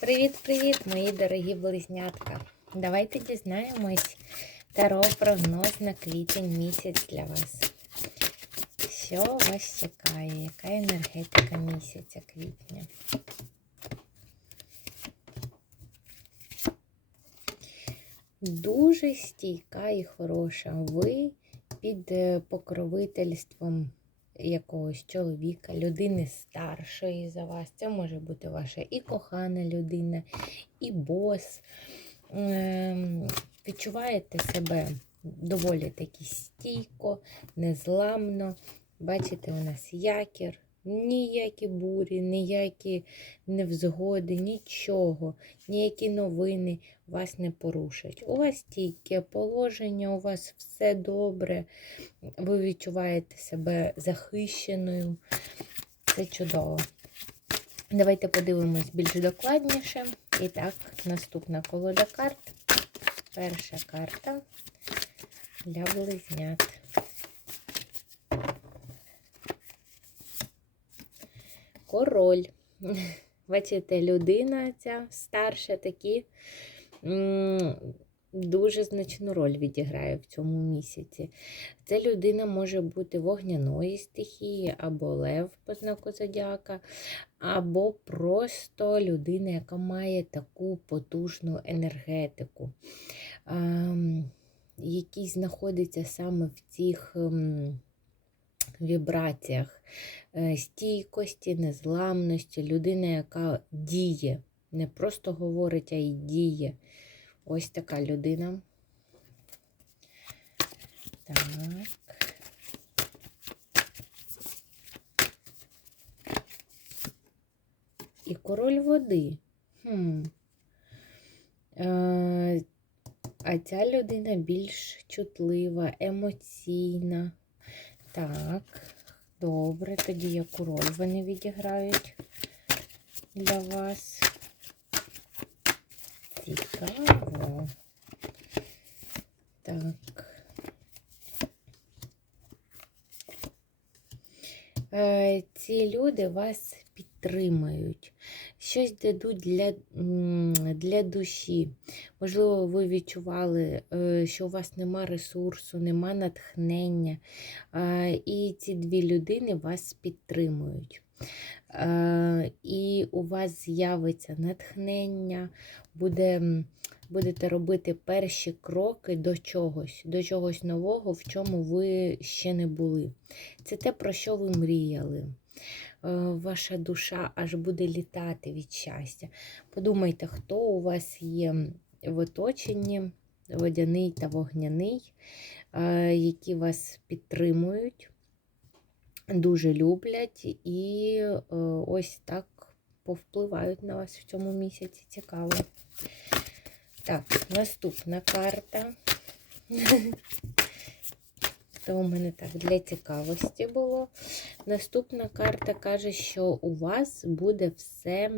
Привіт-привіт, мої дорогі близнятка! Давайте дізнаємось таро прогноз на квітень місяць для вас. Що вас чекає? Яка енергетика місяця квітня? Дуже стійка і хороша. Ви під покровительством якогось чоловіка, людини старшої за вас. Це може бути ваша і кохана людина, і бос. Ем, Відчуваєте себе доволі таки стійко, незламно. Бачите, у нас якір. Ніякі бурі, ніякі невзгоди, нічого, ніякі новини вас не порушать. У вас стійке положення, у вас все добре, ви відчуваєте себе захищеною. Це чудово. Давайте подивимось більш докладніше. І так, наступна колода карт. Перша карта для близнят. Король. Бачите, людина ця старша такі дуже значну роль відіграє в цьому місяці. Ця людина може бути вогняної стихії, або лев по знаку зодіака, або просто людина, яка має таку потужну енергетику, ем, який знаходиться саме в цих. Вібраціях е, стійкості, незламності, людина, яка діє, не просто говорить, а й діє. Ось така людина. Так. І король води. Хм. Е, а ця людина більш чутлива, емоційна. Так, добре, тоді яку роль вони відіграють для вас. Цікаво. Так. Е, Ці люди вас підтримують, щось дадуть для, для душі. Можливо, ви відчували, е, що у вас нема ресурсу, нема натхнення, і ці дві людини вас підтримують. І у вас з'явиться натхнення, буде, будете робити перші кроки до чогось, до чогось нового, в чому ви ще не були. Це те, про що ви мріяли. Е, Ваша душа аж буде літати від щастя. Подумайте, хто у вас є в оточенні, водяний та вогняний, е, які вас підтримують, дуже люблять і е, ось так повпливають на вас в цьому місяці. Цікаво. Так, наступна карта. То у мене так для цікавості було. Наступна карта каже, що у вас буде все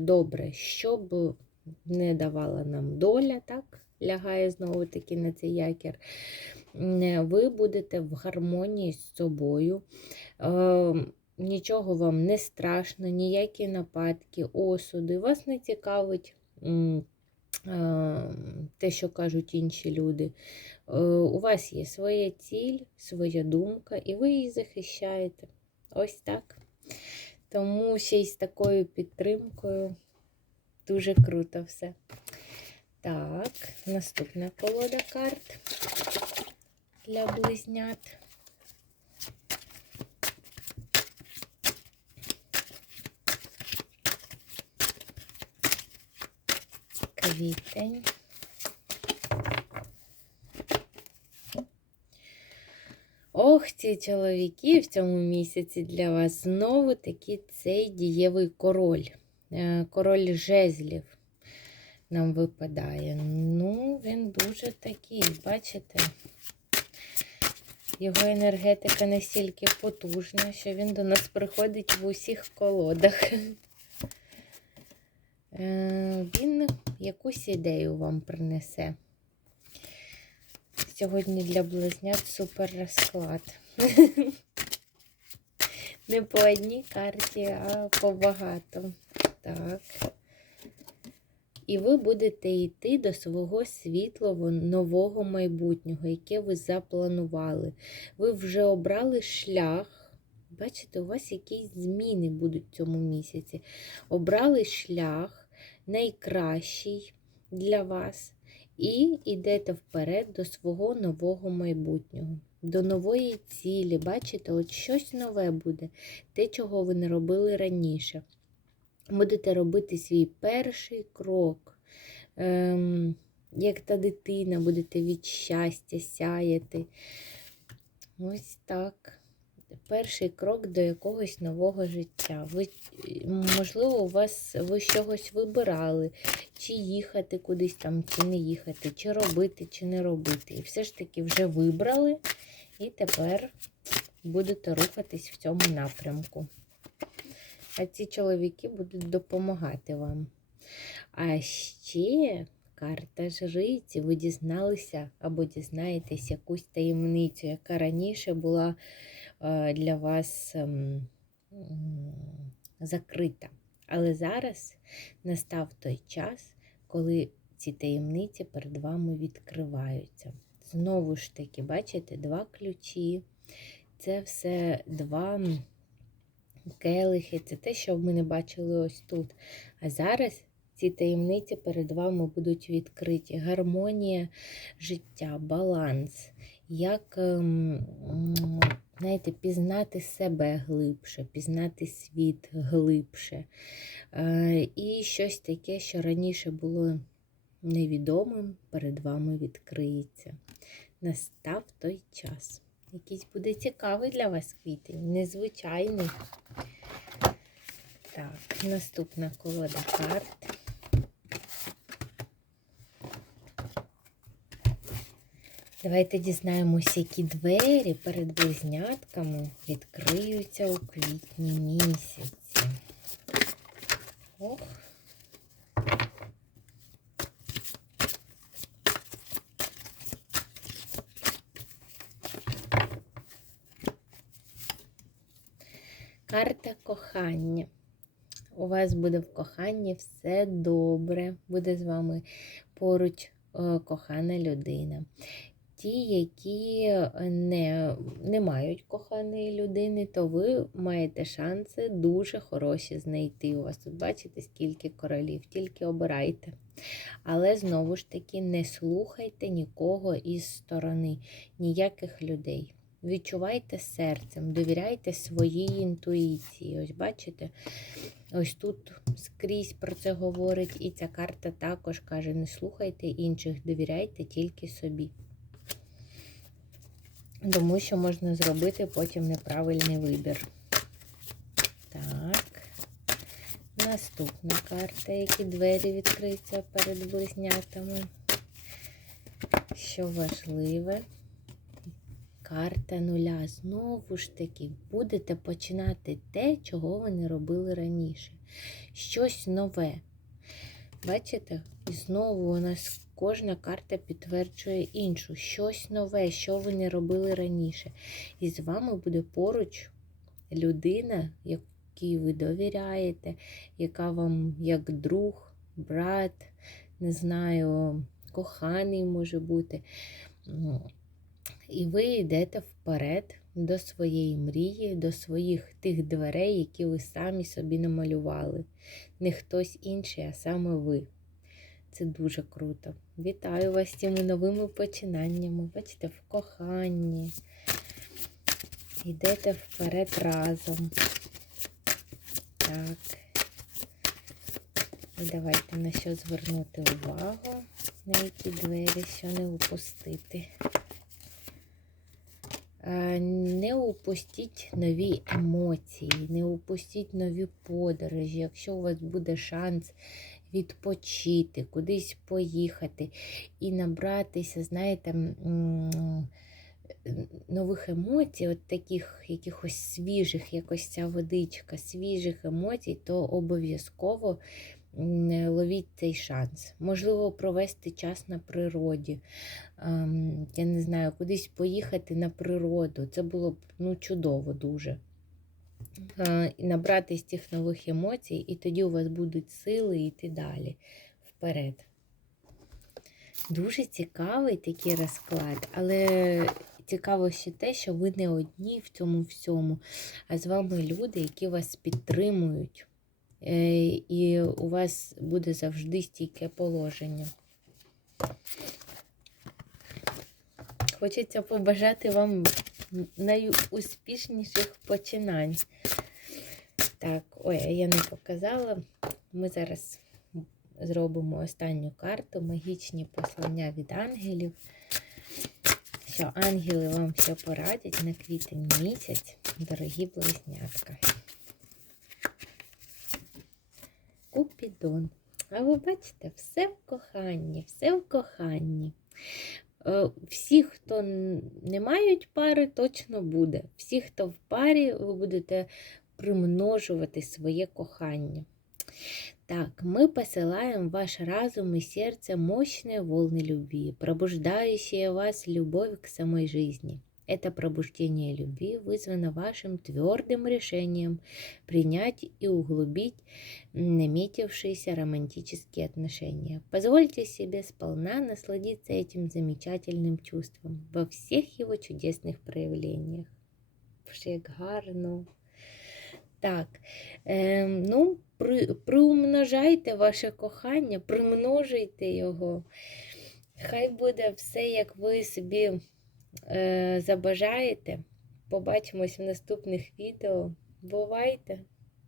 добре, що б не давала нам доля, так? Лягає знову таки на цей якір. Ви будете в гармонії з собою. Е, Нічого вам не страшно, ніякі нападки, осуди. Вас не цікавить те, що кажуть інші люди. Е, У вас є своя ціль, своя думка, і ви її захищаєте. Ось так. Тому ще й з такою підтримкою дуже круто все. Так, наступна колода карт для близнят. Квітень. Ох, ці чоловіки в цьому місяці для вас знову таки цей дієвий король. Е, Король жезлів нам випадає. Ну, він дуже такий, бачите? Його енергетика настільки потужна, що він до нас приходить в усіх колодах. Якусь ідею вам принесе. Сьогодні для близнят супер розклад. Не по одній карті, а по багато. Так. І ви будете йти до свого світлого нового майбутнього, яке ви запланували. Ви вже обрали шлях. Бачите, у вас якісь зміни будуть в цьому місяці. Обрали шлях найкращий для вас. І йдете вперед до свого нового майбутнього, до нової цілі. Бачите, от щось нове буде, те, чого ви не робили раніше. Будете робити свій перший крок. Ем, як та дитина, будете від щастя сяяти. Ось так. Перший крок до якогось нового життя. Ви, Можливо, у вас ви чогось вибирали, чи їхати кудись там, чи не їхати, чи робити, чи не робити. І все ж таки вже вибрали, і тепер будете рухатись в цьому напрямку. А ці чоловіки будуть допомагати вам. А ще карта жриці, ви дізналися або дізнаєтесь якусь таємницю, яка раніше була для вас ем, закрита. Але зараз настав той час, коли ці таємниці перед вами відкриваються. Знову ж таки, бачите, два ключі. Це все два келихи, це те, що ми не бачили ось тут. А зараз ці таємниці перед вами будуть відкриті. Гармонія життя, баланс, як ем, знаєте, пізнати себе глибше, пізнати світ глибше. Е, і щось таке, що раніше було невідомим, перед вами відкриється. Настав той час. Якийсь буде цікавий для вас квітень, незвичайний. Так, наступна колода карт. Давайте дізнаємося, які двері перед близнятками відкриються у квітні місяці. Ох. Карта кохання. У вас буде в коханні все добре, буде з вами поруч е, кохана людина ті, які е, не не мають коханої людини, то ви маєте шанси дуже хороші знайти. У вас тут бачите, скільки королів, тільки обирайте. Але знову ж таки не слухайте нікого із сторони, ніяких людей. Відчувайте серцем, довіряйте своїй інтуїції. Ось бачите? Ось тут скрізь про це говорить, і ця карта також каже: не слухайте інших, довіряйте тільки собі тому що можна зробити потім неправильний вибір. Так, наступна карта, які двері відкриються перед близнятами. Що важливе, карта нуля. Знову ж таки, будете починати те, чого ви не робили раніше. Щось нове. Бачите? І знову у нас кожна карта підтверджує іншу. Щось нове, що ви не робили раніше. І з вами буде поруч людина, якій ви довіряєте, яка вам як друг, брат, не знаю, коханий може бути. І ви йдете вперед до своєї мрії, до своїх тих дверей, які ви самі собі намалювали. Не хтось інший, а саме ви. Це дуже круто. Вітаю вас з цими новими починаннями. Бачите, в коханні. Йдете вперед разом. Так. І давайте на що звернути увагу, на які двері, що не упустити. Не упустіть нові емоції, не упустіть нові подорожі. Якщо у вас буде шанс відпочити, кудись поїхати і набратися, знаєте, нових емоцій, от таких якихось свіжих, якось ця водичка, свіжих емоцій, то обов'язково ловіть цей шанс. Можливо, провести час на природі. Ем, я не знаю, кудись поїхати на природу. Це було б ну, чудово дуже. Е, і набратись цих нових емоцій, і тоді у вас будуть сили йти далі вперед. Дуже цікавий такий розклад, але цікаво ще те, що ви не одні в цьому всьому, а з вами люди, які вас підтримують. Е, І вас буде завжди стійке положення. Хочеться побажати вам найуспішніших починань. Так, ой, я не показала. Ми зараз зробимо останню карту магічні послання від ангелів. Що ангели вам все порадять на квітень місяць, дорогі близнятка. Купідон. А ви бачите, все в коханні, все в коханні. Е, Всі, хто н- не мають пари, точно буде. Всі, хто в парі, ви будете примножувати своє кохання. Так, мы посылаем в ваш разум и сердце мощные волны любви, пробуждающие вас любовь к самой жизни. Это пробуждение любви вызвано вашим твердым решением принять и углубить наметившиеся романтические отношения. Позвольте себе сполна насладиться этим замечательным чувством во всех его чудесных проявлениях. Боже, як гарно. Так, е, ну, при, приумножайте ваше кохання, примножуйте його. Хай буде все, як ви собі е, забажаєте. Побачимось в наступних відео. Бувайте!